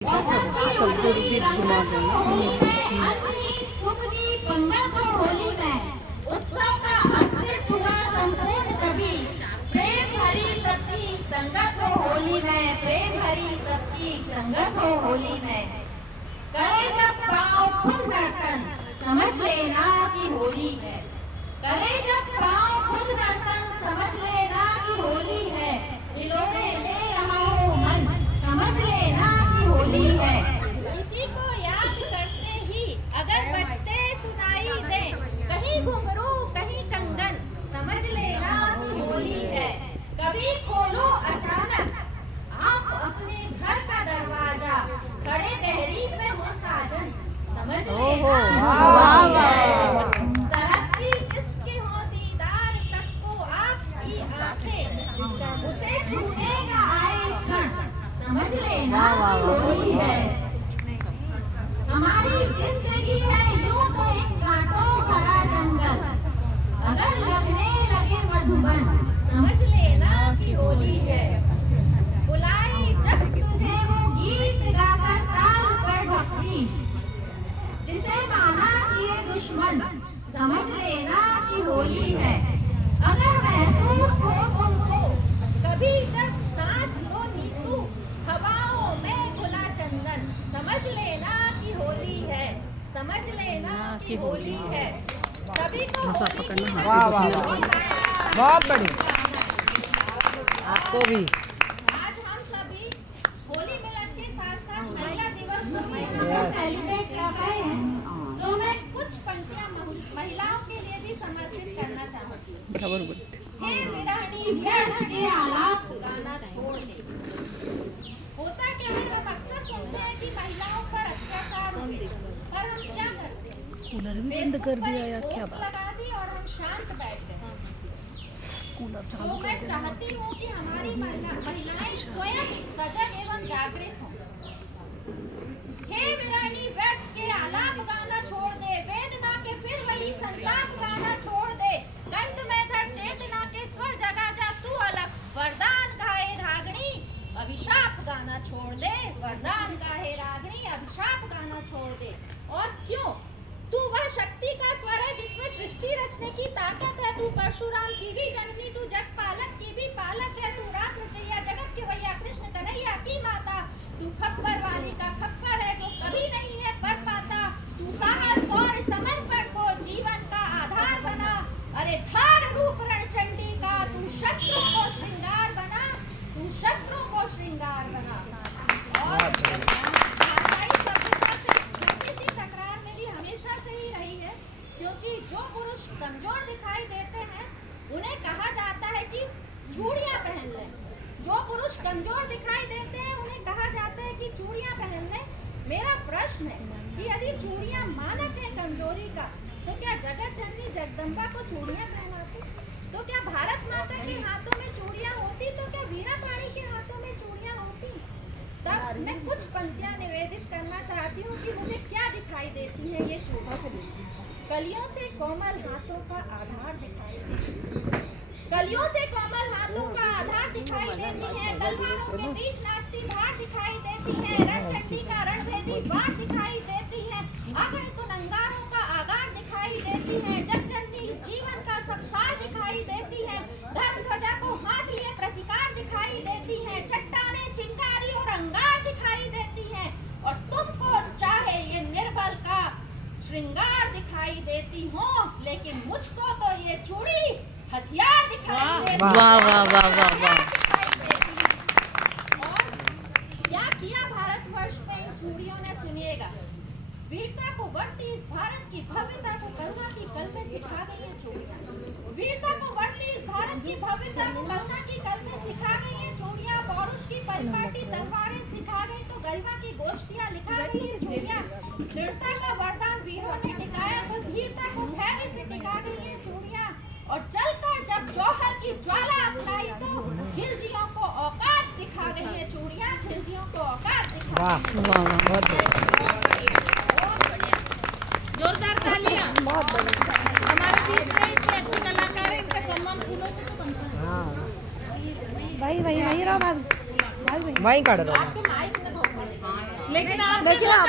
सब दूर भी घुमा देना। होली में उत्सव का अस्तित्व हुआ संपूर्ण सभी प्रेम भरी सबकी संगत हो होली में, प्रेम भरी सबकी संगत हो होली में। करे जब पाँव खुद नर्तन समझ लेना कि होली है। करे जब पाँव खुद नर्तन समझ लेना कि होली है। खिलौने ले रहा हो मन समझ लेना कि होली है। किसी को याद करते ही अगर बजते सुनाई दे कहीं घुंघरू कहीं कंगन समझ लेना कि होली है। कभी खोलो अचानक आप अपने घर का दरवाजा, खड़े तहरीक में हो साजन समझ लेना कि होली है। तरसती जिसके हो दीदार तक को आपकी आंखें उसे छूने का आए क्षण समझ लेना कि होली है। हमारी जिंदगी है यूं तो एक कांटों भरा जंगल, अगर लगने लगे मधुबन समझ लेना कि होली है। बुलाई जब तुझे वो गीत गाकर ताल पर भक्ति, जिसे माना किए दुश्मन समझ लेना कि होली है। अगर महसूस हो तुमको कभी जब सांस लो नीतू हवाओं में खुला चंदन समझ लेना कि होली है, समझ लेना कि होली है। सभी को पकड़ना वाह वाह वाह, बहुत बढ़िया। आपको भी आज हम सभी होली मिलन के साथ साथ महिला दिवस को सेलिब्रेट कर रहे हैं, तो मैं कुछ पंक्तियां महिलाओं के लिए भी समर्पित करना चाहूंगी। हे विरहणी व्यर्थ के आलाप गाना छोड़ दे। होता क्या है, हम अक्सर सुनते हैं कि महिलाओं पर अत्याचार हुए, पर हम क्या करते हैं? कूलर भी बंद कर दिया या क्या पोस्ट बात। लगा दी और हम शांत बैठ गए। कूलर तो चालू मैं चाहती हूँ कि हमारी महिलाएं स्वयं सजग एवं जागृत हों। हे विरानी व्यर्थ के आलाप गाना छोड़ दे, वेदना के फिर वही संताप गाना छोड़ दे। कंठ में धर चेतना के स्वर जगा जा तू अलग, वरदान गाए रागनी अभिशाप गाना छोड़ दे। वरदान गाए रागनी अभिशाप गाना छोड़ दे। और क्यों? तू वह शक्ति का स्वर है जिसमें सृष्टि रचने की ताकत है। तू परशुराम की भी जननी, तू जग पालक की भी पालक है। तू रास रचैया जगत के वैया कृष्ण कन्हैया की माता। तू खप्पर वाली का खप्पर है जो कभी नहीं है पर पाता। तू साहस और समर्पण को जीवन का आधार बना। अरे धार रूप रणचंडी का तू शस्त्रों को श्रृंगार बना, तू शस्त्रों को श्रृंगार बना। और भाषाई सभ्यता से छोटी सी तकरार मेरी हमेशा से ही रही है, क्योंकि जो पुरुष कमजोर दिखाई देते हैं उन्हें कहा जाता है कि चूड़ियां पहन लें। जो पुरुष कमजोर दिखाई देते हैं उन्हें कहा जाता है कि चूड़ियां पहन लें। मेरा प्रश्न है कि यदि चूड़ियां मानक है कमजोरी का, तो क्या जगत जननी जगदम्बा को चूड़ियां पहनाती? तो क्या भारत माता के हाथों में चूड़ियां होती? तो क्या वीणा पाणी के हाथों में चूड़ियां होती? तब मैं कुछ पंक्तियां निवेदित करना चाहती हूँ कि मुझे क्या दिखाई देती है ये चूड़ियां। कलियों से कोमल हाथों का आधार दिखाई देती, कलियों से कोमल हाथों का आधार दिखाई देती है। तलवारों के बीच नाचती भार दिखाई देती है। रणचंडी का रणभेदी वार दिखाई देती है। अगणित अंगारों का आगार दिखाई देती है। जगजननी जीवन का सबसार दिखाई देती है। धर्म ध्वजा को हाथ लिए प्रतिकार दिखाई देती है। चट्टाने चिंगारी और अंगार दिखाई देती है। और तुमको चाहे ये निर्बल का श्रृंगार दिखाई देती हो, लेकिन मुझको तो ये चूड़ी हथियार दिखाई देती है। वाह वाह वाह वाह वाह। और क्या किया भारतवर्ष में इन चूड़ियों ने सुनिएगा। वीरता को बढ़ती इस भारत की भव्यता को करुणा की कल में सिखा गई है चूड़ियां। वीरता को बढ़ती इस भारत की भव्यता को करुणा की कल में सिखा गई है चूड़ियां। पौरुष की परिपाटी तलवारें सिखा गई तो गरिमा की गोष्ठियां लिखा गई है चूड़ियां। दृढ़ता का वरदान वीरों ने टिकाया तो धीरता को धैर्य से टिका गई है चूड़ियां। और जलकर जब जौहर की ज्वाला अपनाई तो खिलजियों को औकात दिखा गई है चूड़ियां। खिलजियों को औकात दिखा। वाह वाह बहुत जोरदार तालियां। बहुत बढ़िया। हमारे बीच में इतने अच्छे कलाकार हैं, इनका सम्मान फूलों से तो बनता है। हाँ भाई भाई भाई रहा भाई वहीं काट दो। आपके माइक में धोखा लेकिन आप लेकिन आप